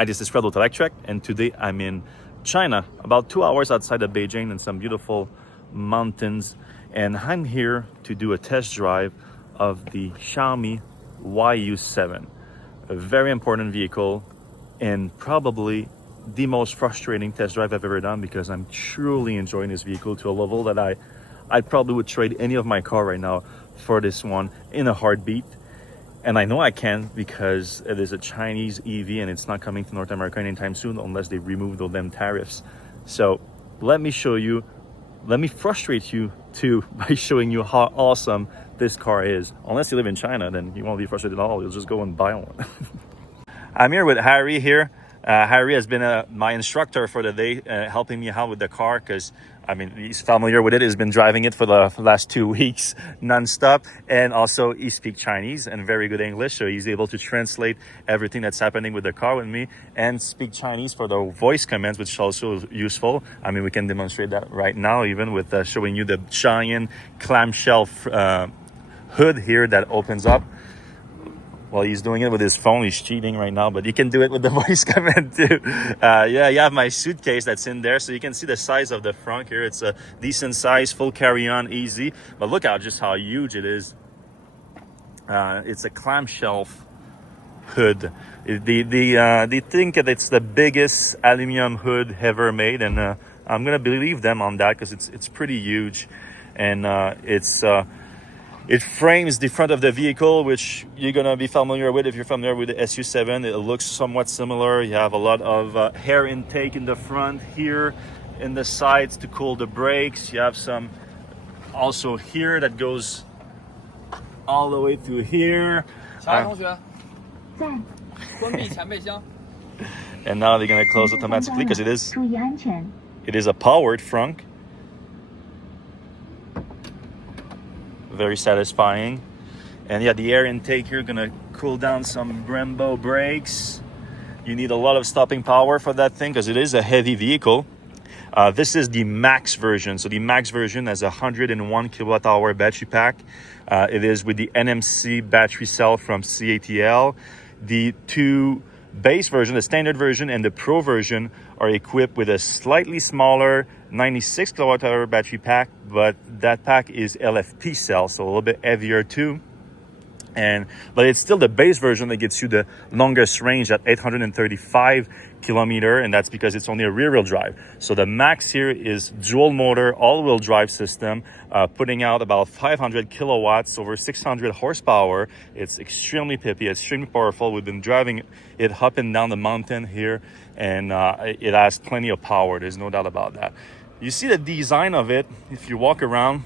Hi, this is Fred with Electrek, and today I'm in China, about 2 hours outside of Beijing in some beautiful mountains, and I'm here to do a test drive of the Xiaomi YU7, a very important vehicle and probably the most frustrating test drive I've ever done because I'm truly enjoying this vehicle to a level that I probably would trade any of my car right now for this one in a heartbeat. And I know I can because it is a Chinese EV and it's not coming to North America anytime soon unless they remove those damn tariffs. So let me show you, let me frustrate you too by showing you how awesome this car is. Unless you live in China, then you won't be frustrated at all. You'll just go and buy one. I'm here with Harry here. Harry has been my instructor for the day, helping me out with the car because I mean he's familiar with it. He's been driving it for the last 2 weeks non-stop, and also he speaks Chinese and very good English, so he's able to translate everything that's happening with the car with me and speak Chinese for the voice commands, which is also useful. I mean, we can demonstrate that right now even with showing you the giant clamshell hood here that opens up. Well, he's doing it with his phone. He's cheating right now, but you can do it with the voice command too. Yeah, you have my suitcase that's in there, so you can see the size of the front here. It's a decent size, full carry-on, easy. But look out just how huge it is. It's a clamshell hood. They think that it's the biggest aluminum hood ever made, and I'm gonna believe them on that because it's pretty huge, and it frames the front of the vehicle, which you're going to be familiar with if you're familiar with the YU7. It looks somewhat similar. You have a lot of air intake in the front here, in the sides to cool the brakes. You have some also here that goes all the way through here. And now they're going to close automatically because it is a powered front. Very satisfying. And yeah, the air intake here gonna cool down some Brembo brakes. You need a lot of stopping power for that thing because it is a heavy vehicle. This is the max version. So the max version has a 101 kilowatt hour battery pack. It is with the NMC battery cell from CATL. The two base version, the standard version and the pro version, are equipped with a slightly smaller 96 kilowatt hour battery pack, but that pack is LFP cell, so a little bit heavier too. But it's still the base version that gets you the longest range at 835 kilometer, and that's because it's only a rear-wheel drive. So the max here is dual motor all-wheel drive system, putting out about 500 kilowatts over 600 horsepower. It's extremely peppy, extremely powerful. We've been driving it up and down the mountain here, and it has plenty of power. There's no doubt about that. You see the design of it if you walk around.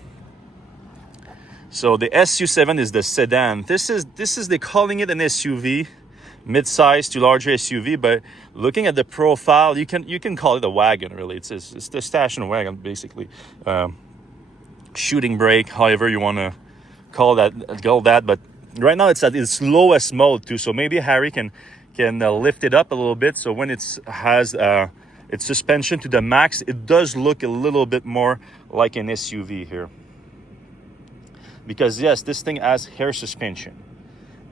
So the YU7 is the sedan. This is they're calling it an SUV, mid-size to larger SUV. But looking at the profile, you can call it a wagon. Really, it's the station wagon basically. Shooting brake, however you want to call that. But right now it's at its lowest mode too. So maybe Harry can lift it up a little bit. So when it has its suspension to the max, it does look a little bit more like an SUV here. Because yes, this thing has air suspension.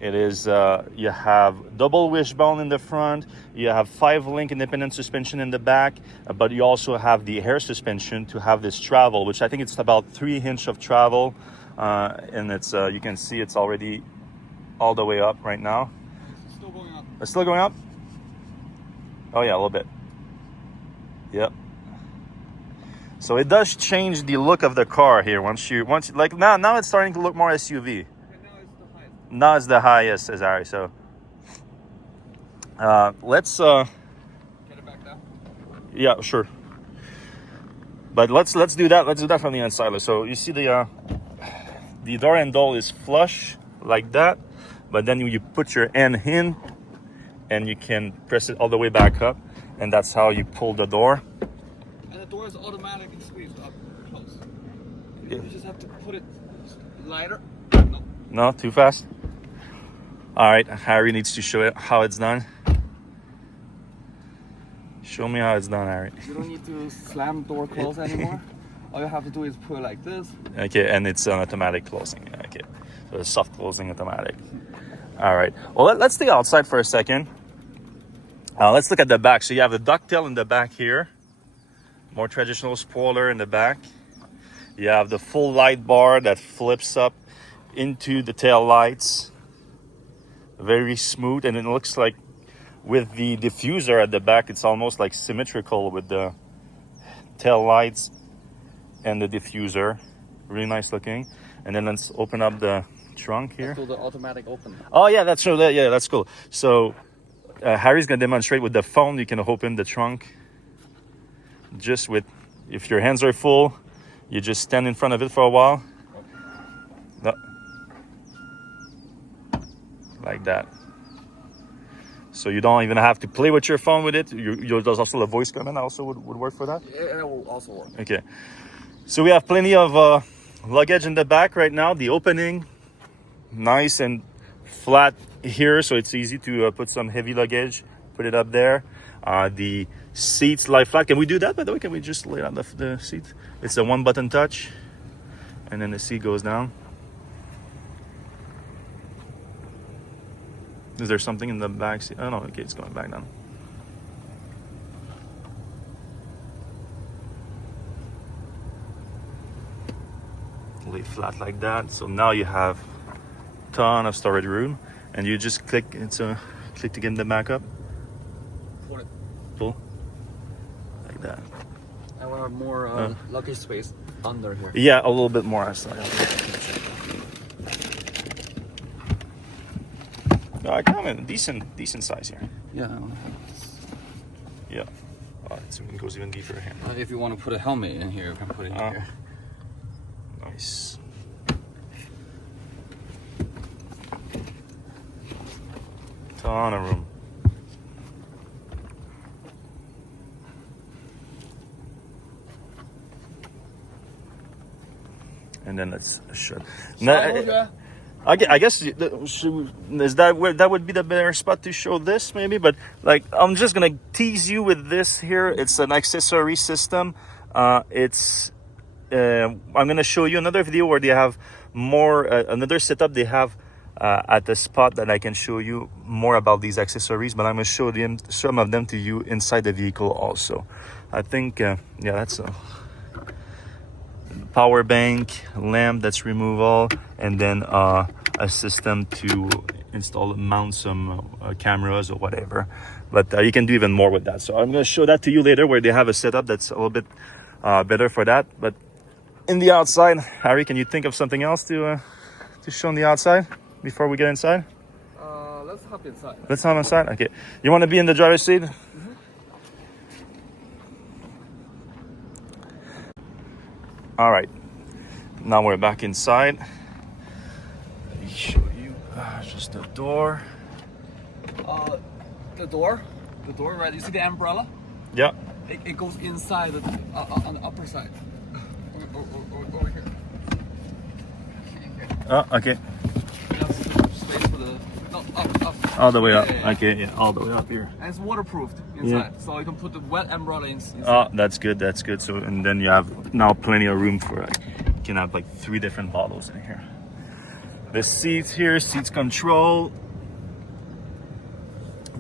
It is, you have double wishbone in the front, you have 5-link independent suspension in the back, but you also have the air suspension to have this travel, which I think it's about 3 inches of travel. And it's, you can see it's already all the way up right now. It's still going up. It's still going up? Oh yeah, a little bit. Yep. So it does change the look of the car here once like now it's starting to look more SUV. Okay, now it's the highest, says Harry. So let's get it back down. Yeah, sure. But let's do that. Let's do that from the inside. So you see the door handle is flush like that, but then you put your hand in and you can press it all the way back up, and that's how you pull the door. And the door is automatically squeezed up close. Yeah. You just have to put it lighter. No, too fast? All right, Harry needs to show it how it's done. Show me how it's done, Harry. You don't need to slam door close anymore. All you have to do is put it like this. Okay, and it's an automatic closing. Okay, so it's soft closing automatic. All right, well, let's stay outside for a second. Let's look at the back. So you have the ducktail in the back here. More traditional spoiler in the back. You have the full light bar that flips up into the tail lights. Very smooth, and it looks like with the diffuser at the back, it's almost like symmetrical with the tail lights and the diffuser. Really nice looking. And then let's open up the trunk here. Let's do the automatic open. Oh yeah, that's true. Yeah, that's cool. So Harry's gonna demonstrate with the phone. You can open the trunk just with, if your hands are full, you just stand in front of it for a while. No. Like that. So you don't even have to play with your phone with it. There's also a voice command also would work for that. Yeah, it will also work. Okay. So we have plenty of luggage in the back right now. The opening, nice and flat here, so it's easy to put some heavy luggage, put it up there. The seats lie flat. Can we do that, by the way? Can we just lay on the seat? It's a one button touch, and then the seat goes down. Is there something in the back seat? Oh no, okay, it's going back down. Lay flat like that. So now you have a ton of storage room, and you just click. Click to get the back up. Pull. Like that. I will have more luggage space under here. Yeah, a little bit more. Come in, decent size here. Yeah. Yeah. It goes even deeper here. If you want to put a helmet in here, you can put it in here. Nice. Ton of room. And then let's show. I guess is that where that would be the better spot to show this maybe, but like I'm just gonna tease you with this here. It's an accessory system. I'm gonna show you another video where they have more another setup they have at the spot that I can show you more about these accessories, but I'm gonna show them some of them to you inside the vehicle also. I think yeah, that's a power bank, lamp that's removable, and then a system to mount some cameras or whatever. But you can do even more with that. So I'm going to show that to you later, where they have a setup that's a little bit better for that. But in the outside, Harry, can you think of something else to show on the outside before we get inside? Let's hop inside. Let's hop inside. Okay. You want to be in the driver's seat? Mm-hmm. All right, now we're back inside. Let me show you just the door. The door, right? You see the umbrella? Yeah. It goes inside on the upper side. Over here. Oh, okay. That's space for the up. All the way up. Yeah. Okay, yeah, all the way up here. And it's waterproofed inside, so you can put the wet umbrella inside. Oh, that's good. That's good. So, and then you have now plenty of room for you can have like 3 different bottles in here. The seats here, seats control.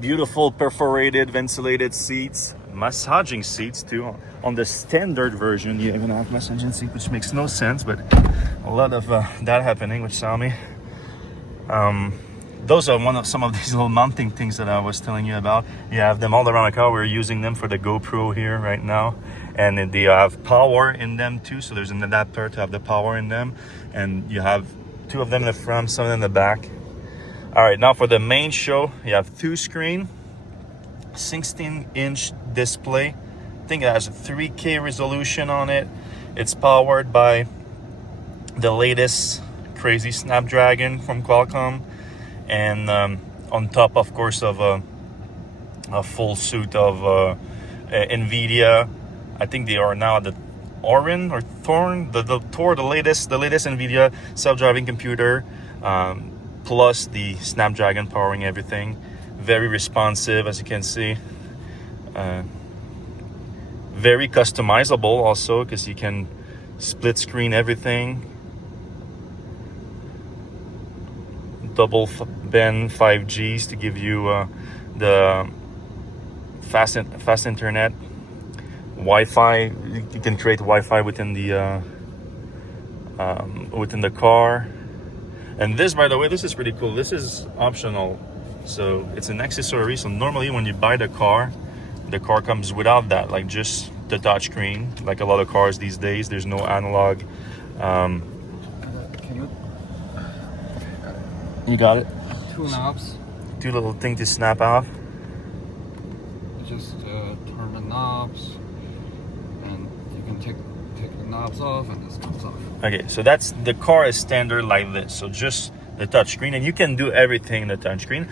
Beautiful perforated, ventilated seats. Massaging seats too. On the standard version, you even have massaging seat, which makes no sense, but a lot of that happening with Xiaomi. Those are some of these little mounting things that I was telling you about. You have them all around the car. We're using them for the GoPro here right now, and then they have power in them too. So there's an adapter to have the power in them, and you have 2 of them in the front, some in the back. All right, now for the main show, you have 2 screen, 16-inch display. I think it has a 3K resolution on it. It's powered by the latest crazy Snapdragon from Qualcomm, and on top, of course, of a full suite of NVIDIA. I think they are now the Orin or Thorn, the latest NVIDIA self-driving computer, plus the Snapdragon powering everything. Very responsive, as you can see. Very customizable also, because you can split screen everything. Double band 5Gs to give you the fast internet, Wi-Fi. You can create Wi-Fi within the car. And this, by the way, this is pretty cool. This is optional, so it's an accessory. So normally when you buy the car comes without that, like just the touchscreen. Like a lot of cars these days, there's no analog. Can You got it? two knobs. Two little thing to snap off. Just turn the knobs, and you can take the knobs off, and this comes off. Okay, so that's the car is standard like this. So just the touchscreen, and you can do everything in the touchscreen.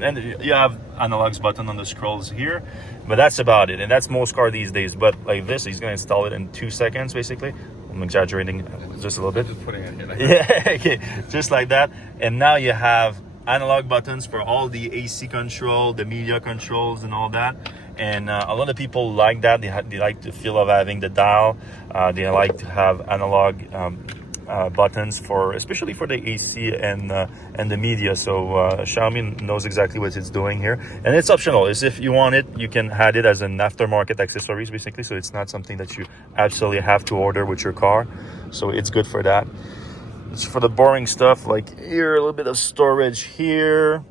And you have analogs button on the scrolls here, but that's about it. And that's most car these days. But like this, he's gonna install it in 2 seconds, basically. I'm exaggerating just a little bit. Just putting it here. Like Yeah, okay, just like that. And now you have analog buttons for all the AC control, the media controls, and all that. And a lot of people like that. They like the feel of having the dial. They like to have analog buttons for, especially for the AC and the media. So Xiaomi knows exactly what it's doing here, and it's optional. Is if you want it, you can add it as an aftermarket accessories, basically. So it's not something that you absolutely have to order with your car. So it's good for that. It's for the boring stuff, like here, a little bit of storage here.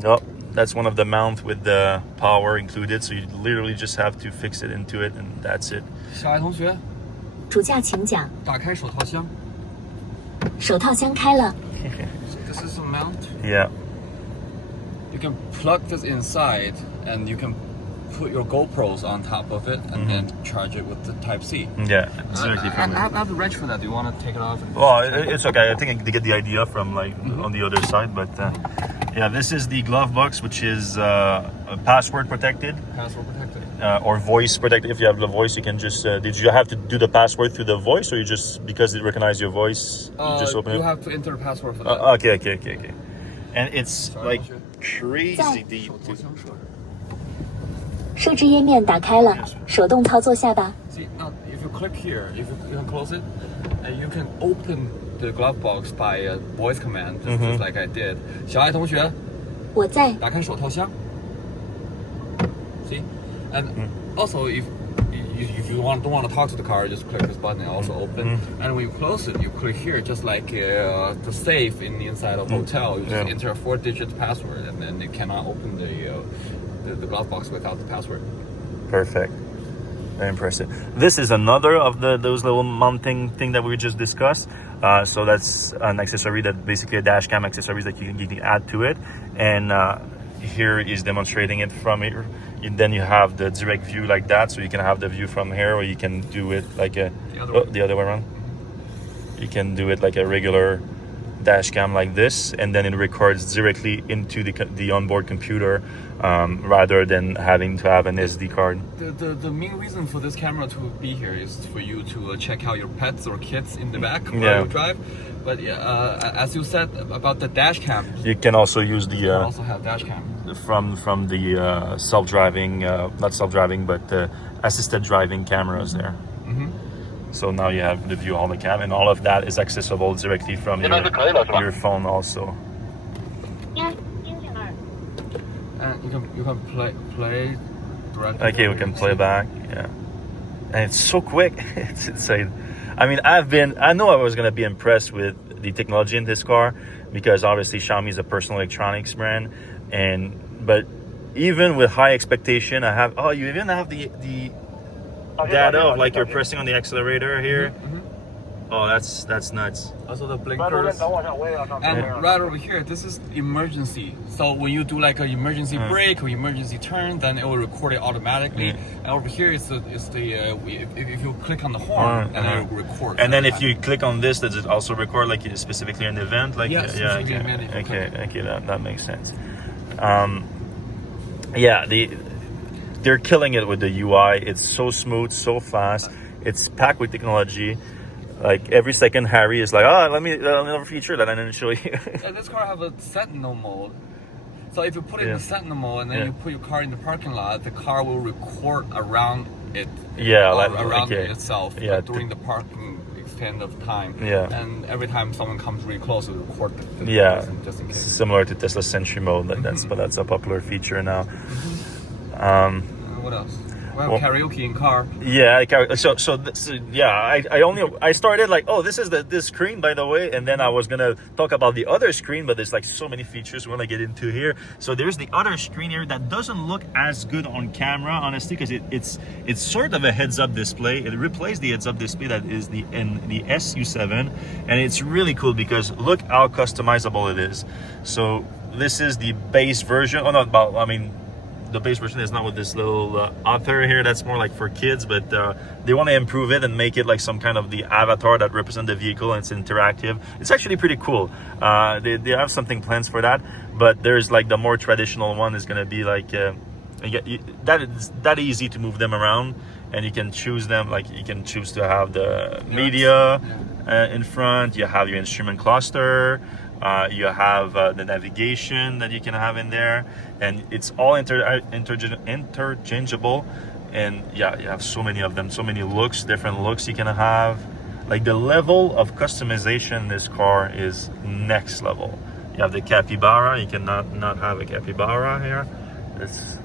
Nope, that's one of the mount with the power included. So you literally just have to fix it into it, and that's it. 小爱同学，主驾请讲。打开手套箱。手套箱开了。So this is a mount. Yeah. You can plug this inside, and you can put your GoPros on top of it, and then charge it with the Type C. Yeah, exactly. I have the wrench for that. Do you want to take it off? Well, it's okay. I think I get the idea from like on the other side, but yeah, this is the glove box, which is password protected. Password protected. Or voice protected. If you have the voice, you can just. Did you have to do the password through the voice, or you just because it recognizes your voice, you just open it? You have to enter the password for that. Okay. And it's like crazy deep. 设置页面打开了，手动操作下吧。 See, now if you click here, if you can close it, and you can open the glove box by a voice command, just like I did. 小爱同学，我在。打开手套箱。See, and also if you don't want to talk to the car, just click this button and also open. And when you close it, you click here, just like the safe in the inside of a hotel. You just enter a 4-digit password, and then you cannot open the glove box without the password. Perfect. Very impressive. This is another of those little mounting thing that we just discussed. So that's an accessory that basically a dash cam accessories that you can add to it. And here is demonstrating it from here. And then you have the direct view like that, so you can have the view from here, or you can do it like the other way around. You can do it like a regular dash cam like this, and then it records directly into the onboard computer rather than having to have an SD card. The main reason for this camera to be here is for you to check out your pets or kids in the back while you drive. But as you said about the dash cam, you can also use you also have dash cam from the self-driving, not self-driving, but assisted driving cameras there. So now you have the view all the cam, and all of that is accessible directly from your phone also. And you can play directly. Okay, we can play back. Yeah, and it's so quick. It's insane. I mean, I know I was gonna be impressed with the technology in this car because obviously Xiaomi is a personal electronics brand, but even with high expectation, you even have the data of like you're pressing on the accelerator here. Oh, that's nuts. Also the blinkers. And right over here, this is emergency. So when you do like an emergency brake or emergency turn, then it will record it automatically. And over here is the if you click on the horn, and it will record. And then if you click on this, does it also record like specifically an event? Like yes, okay, that makes sense. They're killing it with the UI. It's so smooth, so fast. It's packed with technology. Like every second, Harry is like, let me another feature that I didn't show you. Yeah, this car have a Sentinel mode. So if you put it in the Sentinel mode and then you put your car in the parking lot, the car will record around it. Around it itself during the parking extent of time. Yeah. And every time someone comes really close, it will record the person just in case. Similar to Tesla Sentry mode. That's a popular feature now. What else? We have karaoke in car. Yeah, I started like, oh, this is this screen, by the way, and then I was gonna talk about the other screen, but there's like so many features we want to get into here. So there's the other screen here that doesn't look as good on camera, honestly, because it's sort of a heads-up display. It replaced the heads-up display that is in the SU7, and it's really cool because look how customizable it is. So this is the base version. Oh, not about, I mean, the base version is not with this little author here. That's more like for kids, but they want to improve it and make it like some kind of the avatar that represents the vehicle, and it's interactive. It's actually pretty cool. They have something plans for that, but there's like the more traditional one is going to be like that easy to move them around, and you can choose them. Like you can choose to have the media in front. You have your instrument cluster. You have the navigation that you can have in there, and it's all interchangeable. And yeah, you have so many of them, so many different looks you can have. Like the level of customization in this car is next level. You have the capybara. You cannot not have a capybara here. It's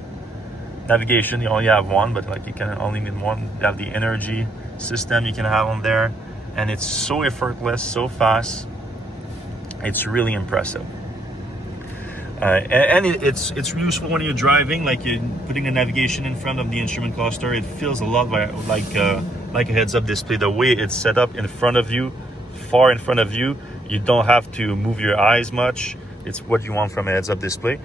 navigation. You only have one, but like you can only need one. You have the energy system you can have on there, and it's so effortless, so fast. It's really impressive, and it's useful when you're driving. Like you're putting a navigation in front of the instrument cluster. It feels a lot like a heads-up display. The way it's set up in front of you, far in front of you, you don't have to move your eyes much. It's what you want from a heads-up display,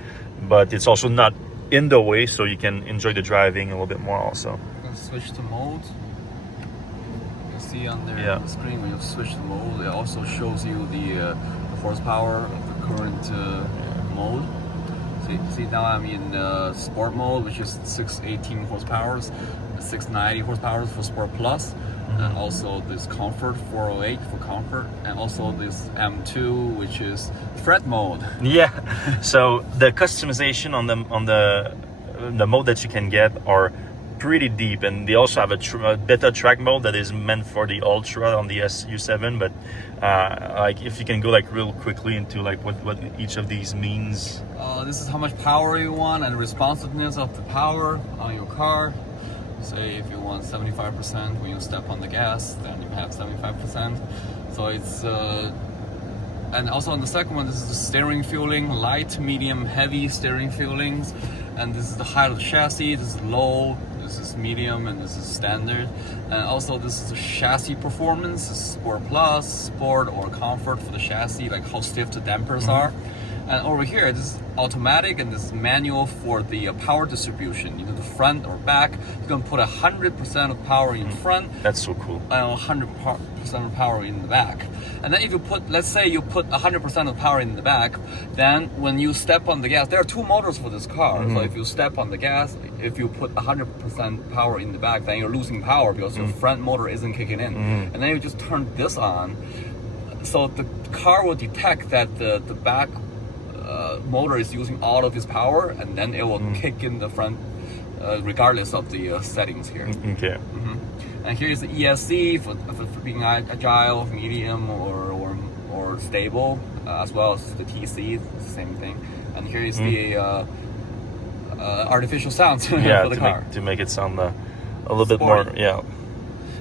but it's also not in the way, so you can enjoy the driving a little bit more. Also, switch to mode. See on there on the screen when you switch the mode, it also shows you the horsepower of the current mode. See now I'm in sport mode, which is 618 horsepower, 690 horsepower for Sport Plus, and also this comfort 408 for comfort, and also this M2, which is thread mode. Yeah. So the customization on the mode that you can get are pretty deep, and they also have a beta track mode that is meant for the Ultra on the SU7. But like if you can go like real quickly into like what each of these means. This is how much power you want and responsiveness of the power on your car. Say if you want 75% when you step on the gas, then you have 75%. So it's and also on the second one, this is the steering feeling, light, medium, heavy steering feelings, and this is the height of the chassis. This is low. This is medium, and this is standard. And also this is the chassis performance. This is Sport Plus, Sport, or Comfort for the chassis, like how stiff the dampers are. And over here, this is automatic, and this is manual for the power distribution. Either the front or back. You can put 100% of power in front. That's so cool. And 100% of power in the back. And then if you put, let's say you put 100% of power in the back, then when you step on the gas, there are two motors for this car. So if you step on the gas, if you put 100% power in the back, then you're losing power because your front motor isn't kicking in. And then you just turn this on. So the car will detect that the back motor is using all of its power, and then it will kick in the front regardless of the settings here. Okay. And here is the ESC for being agile, medium, or stable, as well as the TC, it's the same thing. And here is the artificial sound for the car. To make it sound a little bit more,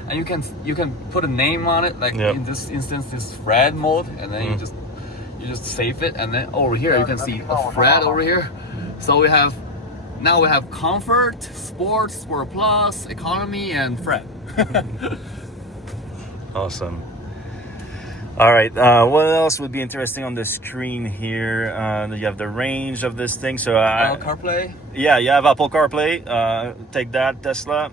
And you can put a name on it, like in this instance, this Fred mode, and then you just save it, and then over here you can see a Fred over here. So now we have Comfort, Sport, Sport Plus, Economy, and Fred. Awesome. All right, what else would be interesting on the screen here? You have the range of this thing. So CarPlay. Yeah, you have Apple CarPlay. Take that, Tesla.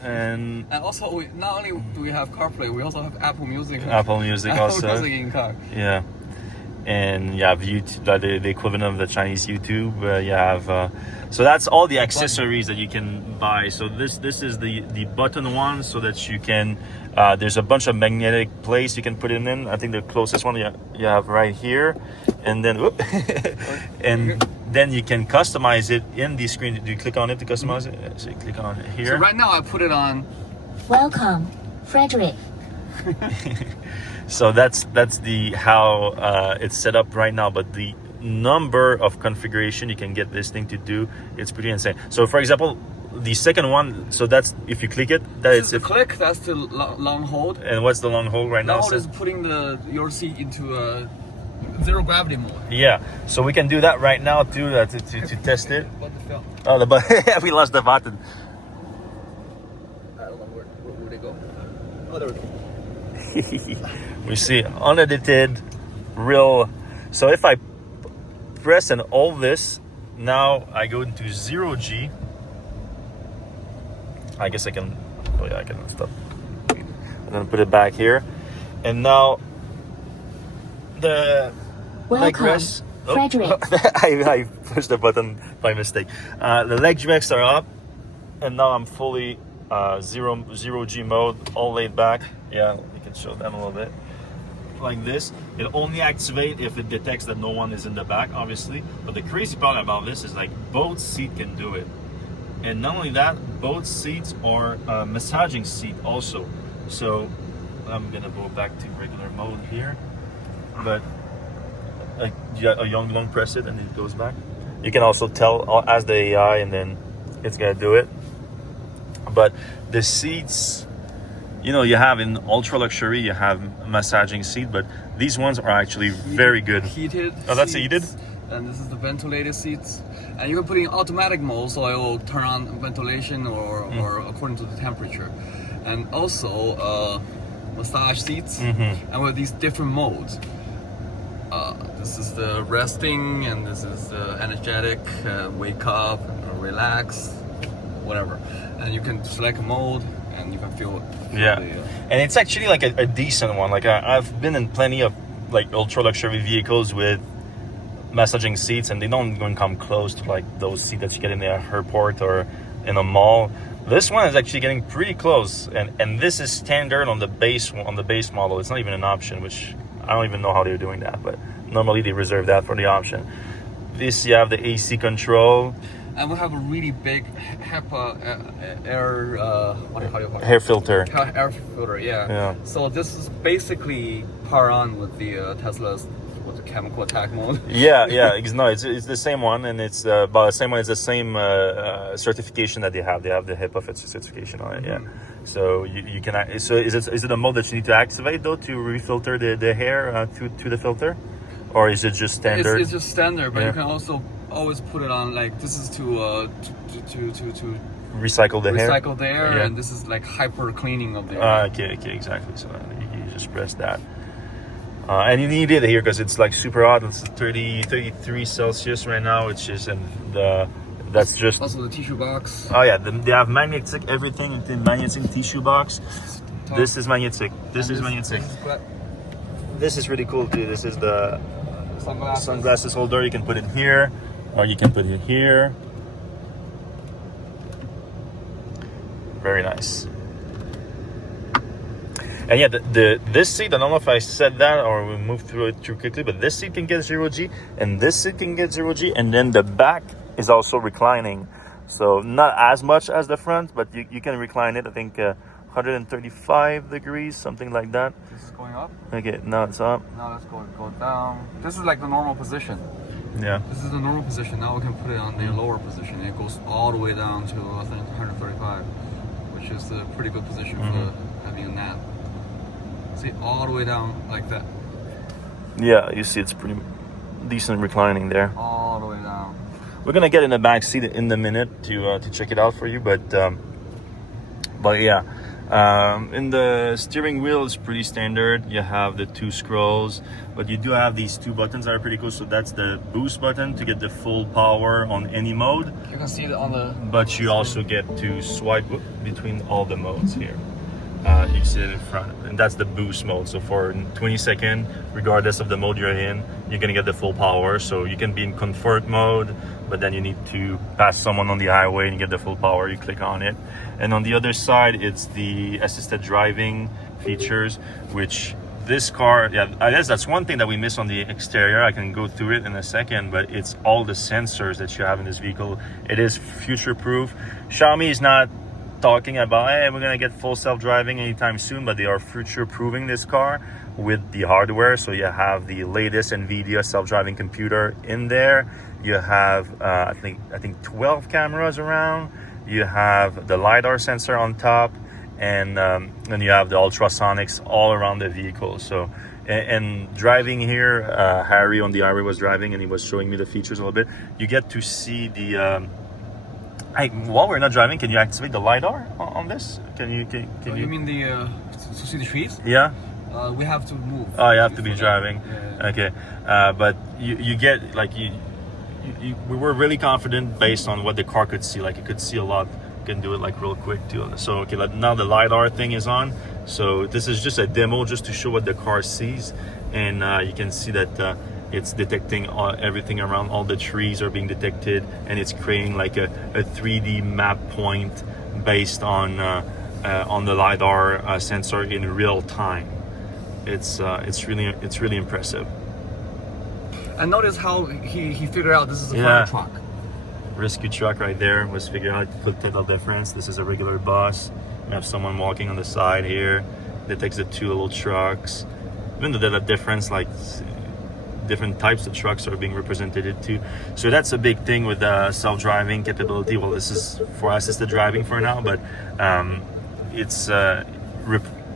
And also, not only do we have CarPlay, we also have Apple Music. Apple Music also. Apple Music in car. Yeah. And you have YouTube, the equivalent of the Chinese YouTube. You have so that's all the accessories that you can buy. So this is the button one, so that you can there's a bunch of magnetic plates you can put it in. I think the closest one you have right here, and then then you can customize it in the screen. Do you click on it to customize it? So you click on it here. So right now I put it on. Welcome, Frederick. So that's the how it's set up right now. But number of configuration you can get this thing to do. It's pretty insane. So for example, the second one, so that's if you click it, That's the click, that's the long hold. And what's the long hold right now? Long hold is putting your seat into a zero gravity mode. Yeah, so we can do that right now too, to test it. Oh, we lost the button. I don't know where they go. Oh, there we go. We see unedited, real. So if I press and hold this, now I go into 0G. I guess I can. Oh yeah, I can stop. I'm gonna put it back here, and now the leg Welcome, rests. Frederick. I pushed the button by mistake. The leg rests are up, and now I'm fully zero G mode, all laid back. Yeah, we can show them a little bit. Like this, it only activates if it detects that no one is in the back, obviously. But the crazy part about this is like both seats can do it, and not only that, both seats are massaging seat also. So I'm gonna go back to regular mode here, but you long press it and it goes back. You can also tell as the AI, and then it's gonna do it. But the seats, you know, you have in ultra luxury, you have massaging seat, but these ones are actually very good. Heated. Oh, that's seats, heated. And this is the ventilated seats, and you can put it in automatic mode, so it will turn on ventilation or according to the temperature, and also massage seats, and with these different modes. This is the resting, and this is the energetic, wake up, relax, whatever, and you can select a mode. And you can feel yeah, and it's actually like a decent one. Like I've been in plenty of like ultra luxury vehicles with massaging seats, and they don't even come close to like those seats that you get in the airport or in a mall. This one is actually getting pretty close, and this is standard on the base model. It's not even an option, which I don't even know how they're doing that, but normally they reserve that for the option. This, you have the AC control. And we have a really big HEPA air, what do you call it? Air filter. Air filter, yeah. So this is basically power on with the Tesla's with the chemical attack mode. Yeah. It's the same one, and it's about the same one. It's the same certification that they have. They have the HEPA certification on it. Yeah. So you can. So is it a mode that you need to activate though to refilter the air to the filter, or is it just standard? It's just standard, but you can also always put it on, like this is to recycle the air, and this is like hyper cleaning of the air. Okay, exactly. So you just press that, and you need it here because it's like super hot. It's 33 Celsius right now. It's just, and that's just also the tissue box. Oh yeah, they have magnetic everything in magnetic tissue box. This is magnetic. This is magnetic. This is really cool too. This is the sunglasses holder. You can put it here, or you can put it here. Very nice. And yeah, this seat, I don't know if I said that or we moved through it too quickly, but this seat can get 0G, and this seat can get 0G, and then the back is also reclining. So not as much as the front, but you can recline it, I think 135 degrees, something like that. This is going up? Okay, now it's up. Now let's go down. This is like the normal position. Yeah. This is the normal position. Now we can put it on the lower position. It goes all the way down to, I think, 135, which is a pretty good position for having a nap. See, all the way down like that. Yeah, you see it's pretty decent reclining there. All the way down. We're gonna get in the back seat in a minute to check it out for you, but yeah. In the steering wheel, it's pretty standard. You have the 2 scrolls, but you do have these 2 buttons that are pretty cool. So that's the boost button to get the full power on any mode. You can see it on the... But you also get to swipe between all the modes here. You see it in front, and that's the boost mode. So for 20 seconds, regardless of the mode you're in, you're gonna get the full power. So you can be in comfort mode, but then you need to pass someone on the highway and you get the full power. You click on it, and on the other side, it's the assisted driving features, which this car, yeah, I guess that's one thing that we miss on the exterior. I can go through it in a second, but it's all the sensors that you have in this vehicle. It is future-proof. Xiaomi is not talking about, hey, we're gonna get full self-driving anytime soon, but they are future-proofing this car with the hardware. So you have the latest NVIDIA self-driving computer in there. You have I think 12 cameras around. You have the LiDAR sensor on top, and then you have the ultrasonics all around the vehicle. So and driving here, Harry on the highway was driving and he was showing me the features a little bit. You get to see the while we're not driving, can you activate the LiDAR on this? Can you You mean the to see the trees? Yeah. We have to move. Oh, you have to be driving. Yeah. Okay, but you get like we were really confident based on what the car could see. Like it could see a lot. Can do it like real quick too. So okay, now the LiDAR thing is on. So this is just a demo just to show what the car sees, and you can see that it's detecting everything around. All the trees are being detected, and it's creating like a 3D map point based on the LiDAR sensor in real time. It's really impressive. And notice how he figured out this is a fire truck. Rescue truck right there was figured out to put the difference. This is a regular bus. We have someone walking on the side here. Detects the two little trucks. Even though there's a difference, like different types of trucks are being represented too. So that's a big thing with self-driving capability. Well, this is for assisted driving for now, but it's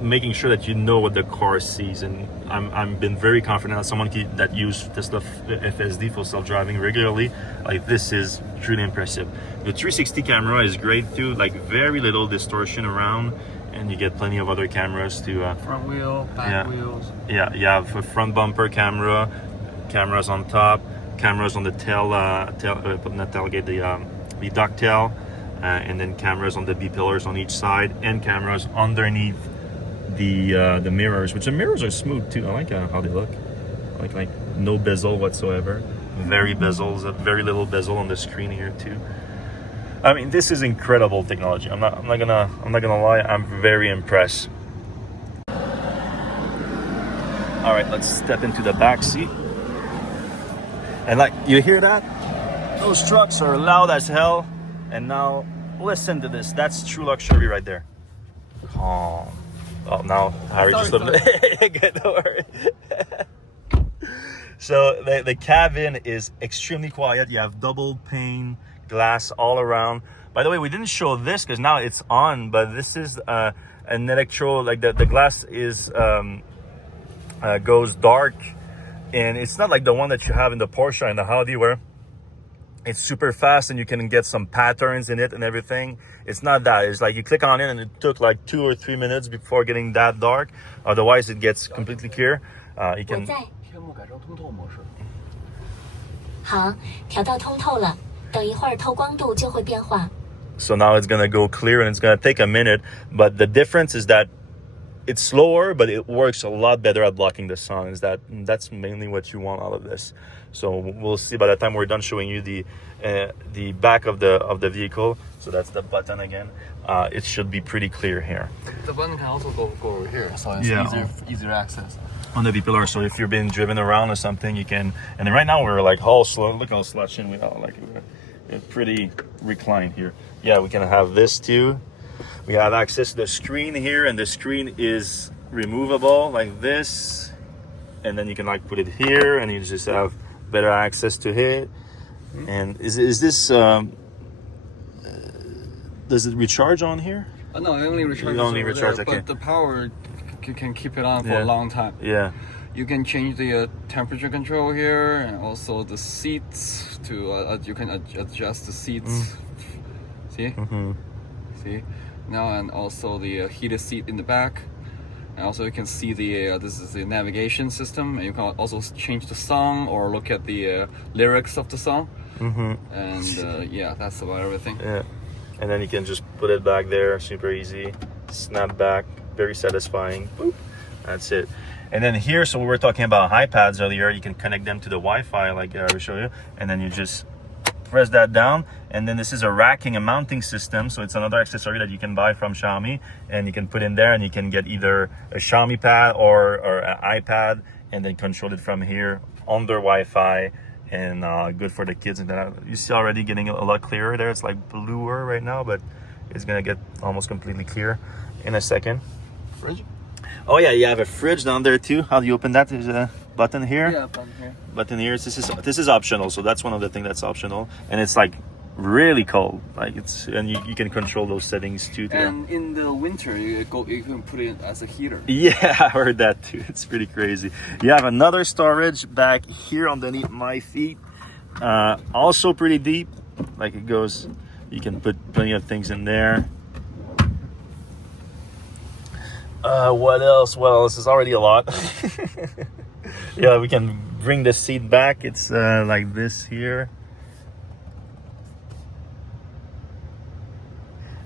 making sure that you know what the car sees. And I'm been very confident as someone that use Tesla FSD for self-driving regularly. Like this is truly impressive. The 360 camera is great too, like very little distortion around, and you get plenty of other cameras to front wheel, back wheels. Yeah, you have a front bumper camera, cameras on top, cameras on the not tailgate, the ducktail, and then cameras on the B pillars on each side, and cameras underneath the mirrors, which the mirrors are smooth too. I like how they look, like no bezel whatsoever. Very little bezel on the screen here too. I mean, this is incredible technology. I'm not gonna lie. I'm very impressed. All right, let's step into the back seat. And like, you hear that? Those trucks are loud as hell. And now listen to this. That's true luxury right there. Calm. Oh, now Harry just looked. Good, don't worry. So the cabin is extremely quiet. You have double pane glass all around. By the way, we didn't show this because now it's on, but this is an electro, like the glass is goes dark, and it's not like the one that you have in the Porsche and the Audi where it's super fast and you can get some patterns in it and everything. It's not that. It's like you click on it and it took like 2 or 3 minutes before getting that dark. Otherwise it gets completely clear. You can 好，调到通透了，等一会儿透光度就会变化。 So now it's gonna go clear and it's gonna take a minute, but the difference is that it's slower, but it works a lot better at blocking the sun. That's mainly what you want out of this. So we'll see by the time we're done showing you the back of the vehicle. So that's the button again. It should be pretty clear here. The button can also go over here, so it's easier access. On the V-pillar, so if you're being driven around or something, you can. And then right now we're like all slow. Look how slouching we are. Like we're pretty reclined here. Yeah, we can have this too. We have access to the screen here, and the screen is removable like this. And then you can like put it here, and you just have better access to it. And is this does it recharge on here? No, it only recharges there, okay. But the power can keep it on for a long time. Yeah. You can change the temperature control here, and also the seats to you can adjust the seats. See? See? Now, and also the heated seat in the back. And also you can see the this is the navigation system, and you can also change the song or look at the lyrics of the song. And yeah, that's about everything. Yeah. And then you can just put it back there, super easy. Snap back, very satisfying. Boop. That's it. And then here, so we were talking about iPads earlier. You can connect them to the Wi-Fi, like I will show you. And then you just press that down. And then this is a racking and mounting system. So it's another accessory that you can buy from Xiaomi. And you can put in there, and you can get either a Xiaomi pad or an iPad, and then control it from here under Wi-Fi. And good for the kids. And then you see already getting a lot clearer there. It's like bluer right now, but it's gonna get almost completely clear in a second. Fridge? Oh yeah, you have a fridge down there too. How do you open that? There's a button here. Yeah, button here. Button here. This is optional, so that's one of the things that's optional, and it's like really cold. Like it's, and you can control those settings too. And in the winter, you can put it as a heater. Yeah, I heard that too. It's pretty crazy. You have another storage back here underneath my feet. Also pretty deep. Like it goes, you can put plenty of things in there. What else? Well, this is already a lot. Yeah, we can bring the seat back. It's like this here.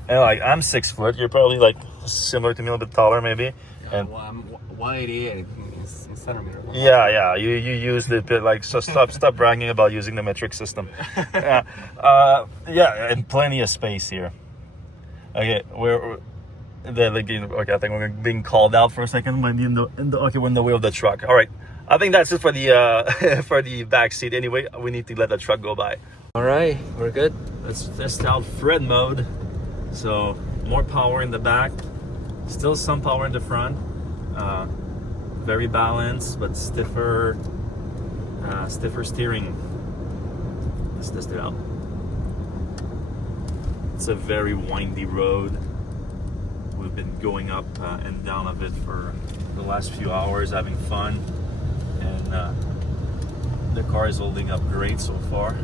And like I'm 6 foot. You're probably like similar to me, a little bit taller maybe. Yeah, And well, I'm 188 in centimeter. yeah, you used it, but like, so stop bragging about using the metric system. Yeah, and plenty of space here. Okay, okay, I think we're being called out for a second. Might be in the we're in the way of the truck. All right, I think that's it for the for the back seat. Anyway, we need to let the truck go by. All right, we're good. Let's test out Fred mode. So more power in the back, still some power in the front. Very balanced, but stiffer steering. Let's test it out. It's a very windy road. We've been going up and down of it for the last few hours, having fun, and the car is holding up great so far.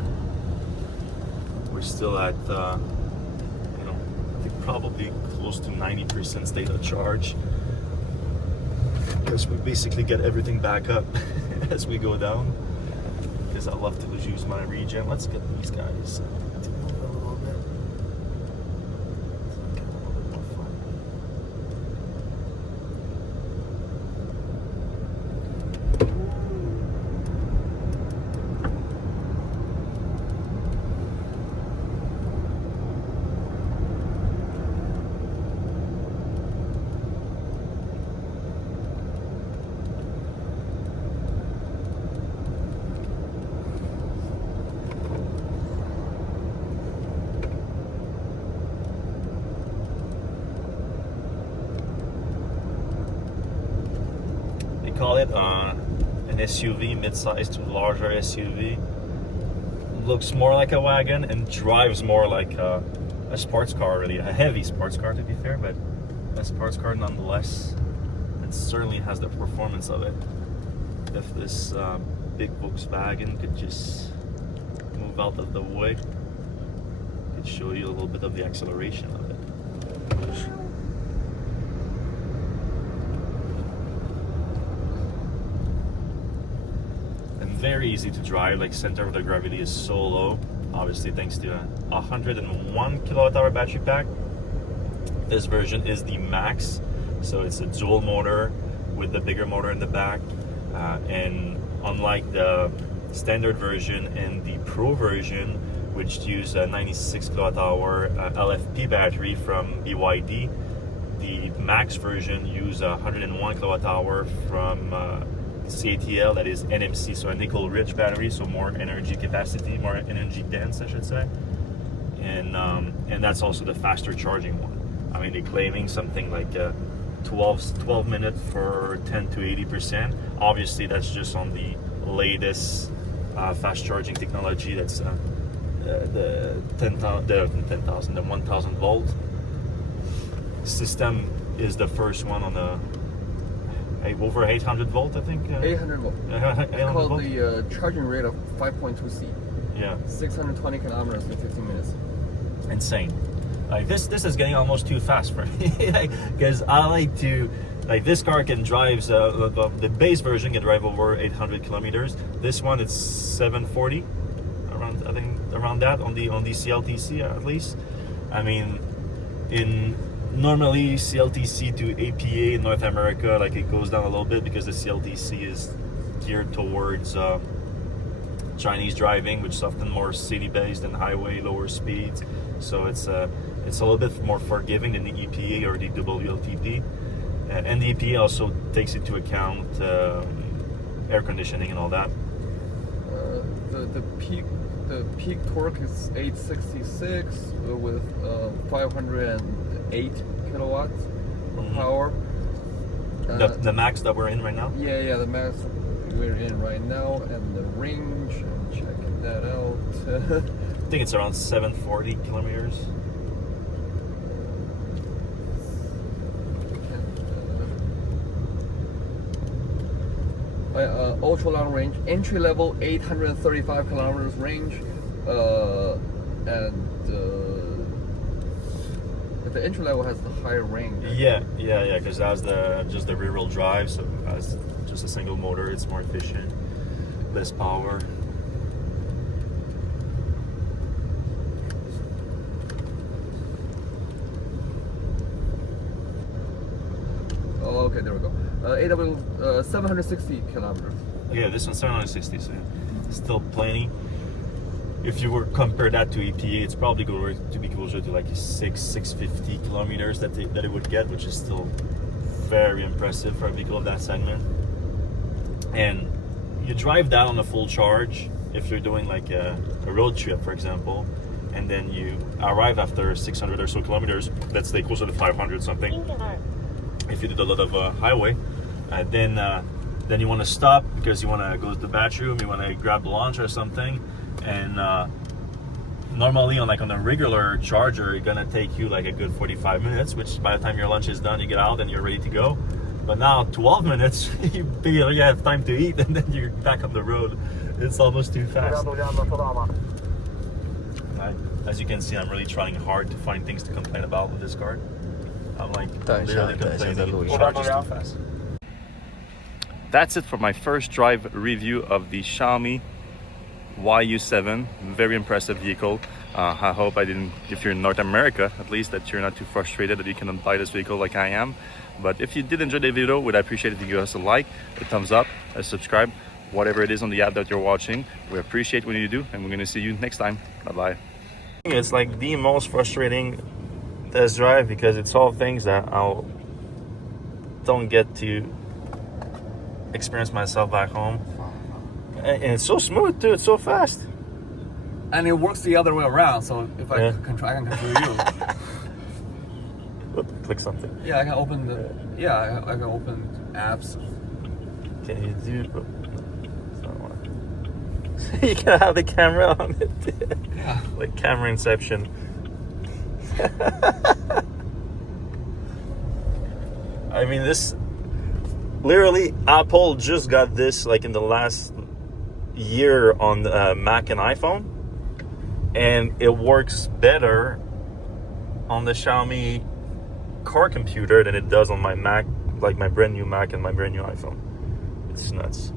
We're still at I think probably close to 90% state of charge, because we basically get everything back up as we go down, because I love to use my regen. Let's get these guys to move a little bit. Get a little bit more fun. Call it an SUV, mid-size to larger SUV. Looks more like a wagon and drives more like a sports car, really a heavy sports car to be fair, but a sports car nonetheless. It certainly has the performance of it. If this big Volkswagen could just move out of the way, could show you a little bit of the acceleration of it. Very easy to drive, like center of the gravity is so low, obviously thanks to a 101 kilowatt hour battery pack. This version is the max, so it's a dual motor with the bigger motor in the back, and unlike the standard version and the Pro version, which use a 96 kilowatt hour LFP battery from BYD, the max version use a 101 kilowatt hour from CATL, that is NMC, so a nickel-rich battery, so more energy capacity, more energy dense, I should say, and that's also the faster charging one. I mean, they're claiming something like 12 minutes for 10 to 80%. Obviously, that's just on the latest fast charging technology. That's the 1000 volt system is the first one on the over 800 volt, I think. 800 volt. 800 called volt? the charging rate of 5.2 C. Yeah. 620 kilometers in 15 minutes. Insane. Like this is getting almost too fast for me. Because I like to, like this car can drive, the base version can drive over 800 kilometers. This one it's 740, around, I think around that on the CLTC at least. I mean, normally CLTC to APA in North America, like it goes down a little bit because the CLTC is geared towards Chinese driving, which is often more city-based and highway, lower speeds. So it's a little bit more forgiving than the EPA or the WLTP. And the EPA also takes into account air conditioning and all that. The peak torque is 866 with 508 kilowatts of power. The max that we're in right now? Yeah, the max we're in right now, and the range, I'm checking that out. I think it's around 740 kilometers. Ultra long range, entry level 835 kilometers range, but the entry level has the higher range. Yeah, because that's just the rear wheel drive, so as just a single motor, it's more efficient, less power. Oh, okay, there we go. AW 760 kilometers. Yeah, this one's 760, so still plenty. If you were compare that to EPA, it's probably going to be closer to like 650 kilometers that it would get, which is still very impressive for a vehicle of that segment. And you drive that on a full charge if you're doing like a road trip, for example, and then you arrive after 600 or so kilometers, let's say closer to 500 something. If you did a lot of highway, then you want to stop because you want to go to the bathroom, you want to grab lunch or something, and normally on a regular charger, it's gonna take you like a good 45 minutes, which by the time your lunch is done, you get out and you're ready to go. But now 12 minutes, you barely have time to eat, and then you're back on the road. It's almost too fast. As you can see, I'm really trying hard to find things to complain about with this car. I'm like literally complaining that it charges too fast. That's it for my first drive review of the Xiaomi YU7. Very impressive vehicle. I hope if you're in North America, at least, that you're not too frustrated that you cannot buy this vehicle like I am. But if you did enjoy the video, would I appreciate if you give us a like, a thumbs up, a subscribe, whatever it is on the app that you're watching. We appreciate when you do, and we're going to see you next time. Bye-bye. It's like the most frustrating test drive because it's all things that I don't get to experience myself back home. And it's so smooth too, it's so fast. And it works the other way around, so if I can control you. Click something. Yeah, I can open I can open apps. Can you do? You can have the camera on it. Yeah. Like camera inception. I mean, this literally Apple just got this like in the last year on Mac and iPhone, and it works better on the Xiaomi car computer than it does on my Mac, like my brand new Mac and my brand new iPhone. It's nuts.